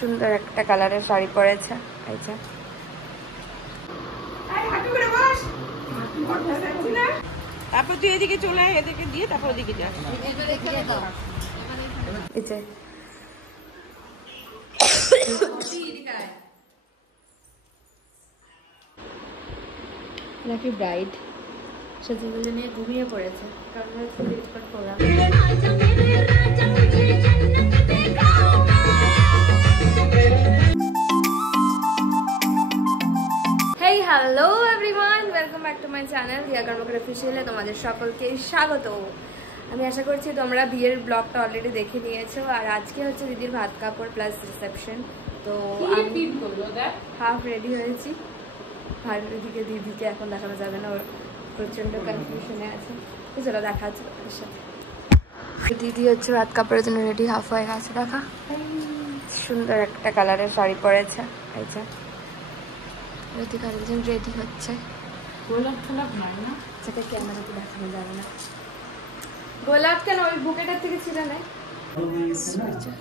সুন্দর একটা কালারের শাড়ি পরেছে। এই যে তারপর তুই এদিকে চলে আয়, এদিকে দিয়ে তারপর ওদিকে যা। এই যে নাকি ব্রাইড সেজেগুলো নিয়ে ঘুমিয়ে পড়েছে, কারণ program. Hey hello everyone, welcome back to my channel Riya Karmakar অফিসিয়ালে তোমাদের সকলকে স্বাগত। আমি আশা করছি তোমরা বিয়ের ব্লগটা অলরেডি দেখে নিয়েছো। আর আজকে হচ্ছে দিদির ভাত কাপড় প্লাস রিসেপশন। তো আমি হাফ রেডি হয়েছি, আর এদিকে দিদিকে এখন দেখানো যাবে না, ওর প্রচন্ড কনফিউশনে আছে। তো চলো দেখা হচ্ছে তোমাদের সাথে। দিদি হচ্ছে ভাত কাপড়ের জন্য রেডি, হাফ হয়ে গেছে। দেখা সুন্দর একটা কালারের শাড়ি পরেছে। এই যে ঋতিক আরেকজন রেডি হচ্ছে। গোলাপ টোলাপ নয় না, সেটা ক্যামেরাতে দেখানো যাবে না। গোলাপ কেন, ওই বুকেটার থেকে ছিঁড়ে নেয়।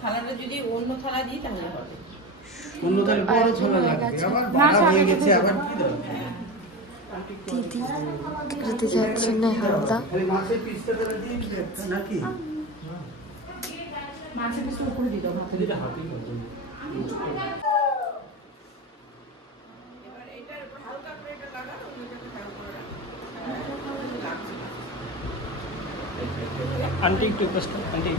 থালাটা যদি অন্য থালা দিই তাহলে হবে। অন্য থালা বড় থালা লাগবে, আবার বড় হয়ে গেছে আবার কি দরকার। দিদি ঋতিক হচ্ছে না হালদা মাছের পিসটা দিয়ে দিতে নাকি, মাছের পিসটা উপরে দিয়ে দাও, হাতে দিলে হাতেই হবে। आंटी टू पेस्ट आंटी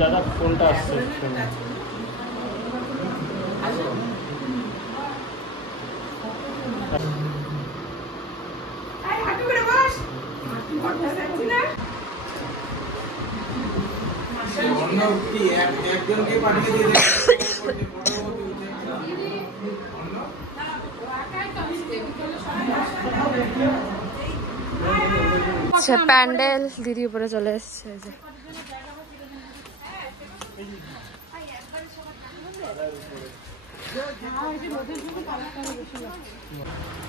दादा फोनটা আসছে। একজনকে পাঠিয়ে দিয়ে আচ্ছা, প্যান্ডেল দিদি উপরে চলে এসছে। যে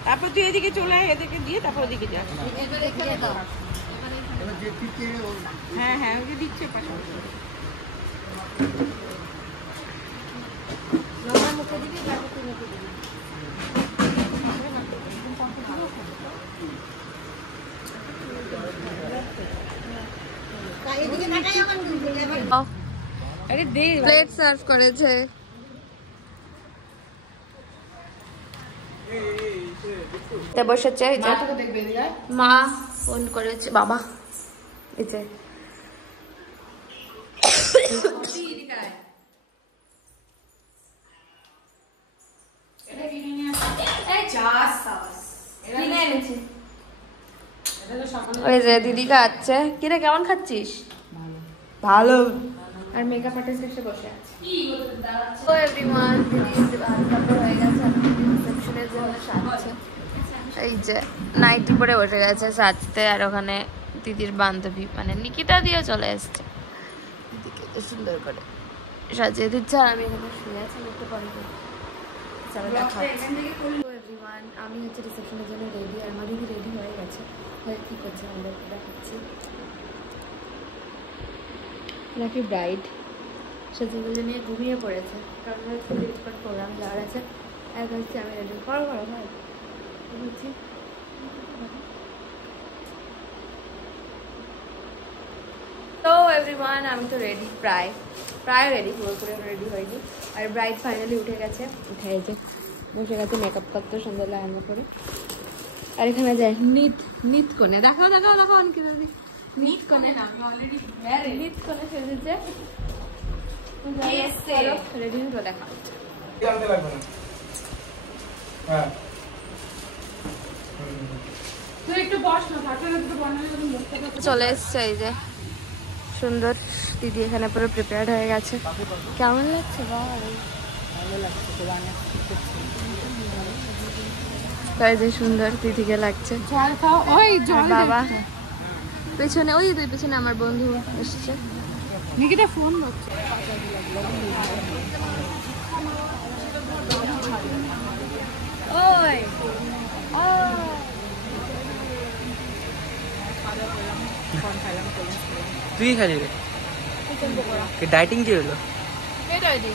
তারপর তুই এদিকে চলে আয়, এদিকে দিয়ে তারপর ওদিকে যা। হ্যাঁ হ্যাঁ, ওকে দিচ্ছে পাশাপাশি। মুখে দিবি, তারপর তুই মুখে দিবি। প্লেট সার্ভ করেছে। বসেছে মা, ফোন করেছে বাবা। এই যে ওই যে দিদি খাচ্ছে। কিরে কেমন খাচ্ছিস? ভালো। আর মেকআপ আর্টিস্ট এসে বসে আছে। ও এভরিওয়ান, দিদি ভাত কাপড় হয়ে গেছে, রিসেপশনের জন্য সাজছে। এই যে নাইটি পরে বসে গেছে সাজতে। আর ওখানে দিদির বান্ধবী মানে নিকিতা দিয়ে চলে এসছে দিদিকে সুন্দর করে সাজিয়ে দিচ্ছে। আর আমি এখানে শুয়ে আছি, একটু পরে এভরিওয়ান, আমি হচ্ছে রিসেপশনের জন্য রেডি। আর আমার দিদি রেডি হয়ে গেছে, কি করছে আমরা দেখাচ্ছি। নাকি ব্রাইড সেজেগুলো নিয়ে ঘুমিয়ে পড়েছে, কারণ প্রোগ্রাম যাওয়ার আছে। এক হচ্ছে আমি রেডি করো করো ভাই বলছি। তো এভরিওয়ান, আমি তো রেডি, প্রায় রেডি, পুরোপুরি রেডি হয়নি। আর ব্রাইড ফাইনালি উঠে গেছে, উঠে গেছে বসে গেছে মেকআপ করতে সুন্দর লাগানো করে। আর এখানে যায় নিত কোণে, দেখাও দেখাও দেখাও অনেক দাদি নিত কোণে সেজেছে। রেডি তো দেখা চলে এসছে। এই যে সুন্দর দিদি এখানে পুরো প্রিপেয়ার্ড হয়ে গেছে। কেমন লাগছে? তাই যে সুন্দর দিদিকে লাগছে। বাবা পেছনে, ওই পেছনে আমার বন্ধু এসছে। নিকিতা ফোন করছে। ওই তুই খালি রে চিকেন পকোড়া। ডাইটিং কি হলো? ডাইটিং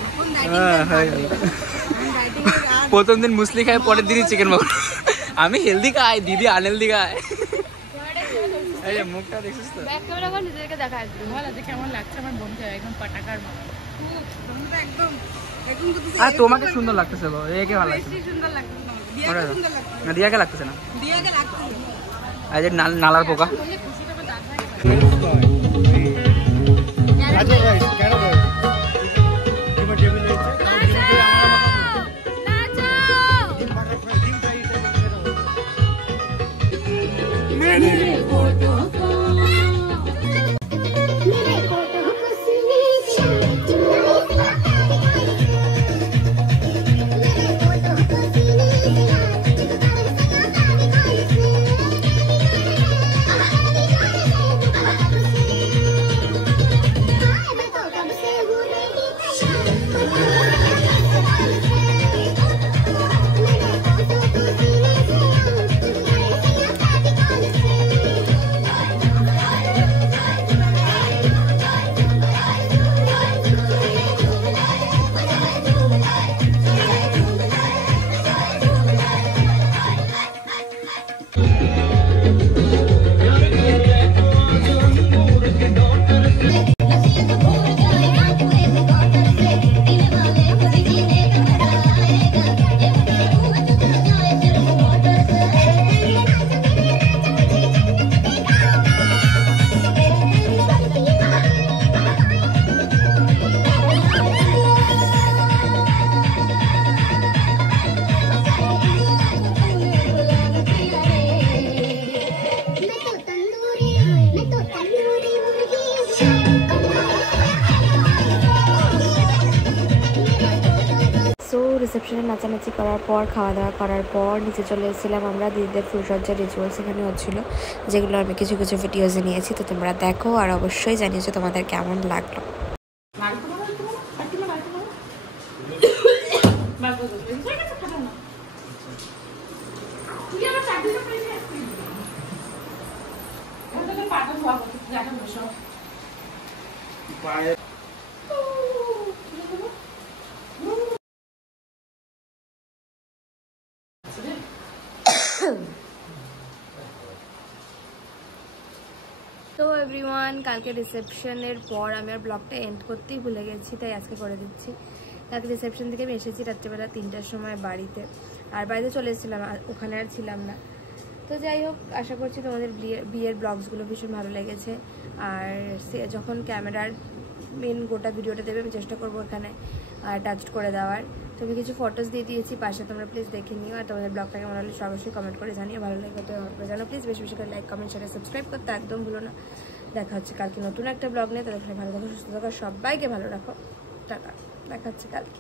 প্রথম দিন মুসলি খায়, পরের দিনই চিকেন পকোড়া। আমি হেলদি খাই, দিদি আনহেলদি খায়। এই যে মুখটা দেখছিস তো? ব্যাক ক্যামেরা করে নিজেদেরকে দেখা একটু। বল আজকে কেমন লাগছে আমার বোনকে, একদম পাটাকার মতো। আর তোমাকে সুন্দর লাগতেছে গো, একে ভালো লাগছে। না দিয়াকে লাগতেছে না, এই যে নালার পোকা। রিসেপশনে নাচানাচি করার পর, খাওয়া দাওয়া করার পর নিচে চলে এসেছিলাম আমরা। দিদিদের ফুলসজ্জার রিচুয়ালস এখানে হচ্ছিলো, যেগুলো আমি কিছু কিছু ভিডিওজে নিয়েছি। তো তোমরা দেখো আর অবশ্যই জানিয়েছো তোমাদের কেমন লাগলো। তো এভরিওয়ান, কালকে রিসেপশনের পর আমি আর ব্লগটা এন্ড করতেই ভুলে গেছি, তাই আজকে করে দিচ্ছি। কালকে রিসেপশন থেকে আমি এসেছি রাত্রিবেলা 3টার সময় বাড়িতে, আর বাড়িতে চলে এসেছিলাম, ওখানে আর ছিলাম না। তো যাই হোক, আশা করছি তোমাদের বিয়ের ব্লগসগুলো ভীষণ ভালো লেগেছে। আর যখন ক্যামেরার মেন গোটা ভিডিওটা দেবে আমি চেষ্টা করবো এখানে টাচ করে দেওয়ার। তো আমি কিছু ফটোস দিয়ে দিয়েছি পাশে, তোমরা প্লিজ দেখে নিও। আর তোমাদের ব্লগটাকে মনে হলে অবশ্যই কমেন্ট করে জানিও, ভালো লাগে তো জানো। প্লিজ বেশি বেশি করে লাইক, কমেন্ট, শেয়ার, সাবস্ক্রাইব করতে একদম ভুলো না। দেখা হচ্ছে কালকে নতুন একটা ব্লগ নিয়ে। তাদের ভালো থাকো, সুস্থ থাকো, সবাইকে ভালো রাখো। টাটা, দেখা হচ্ছে কালকে।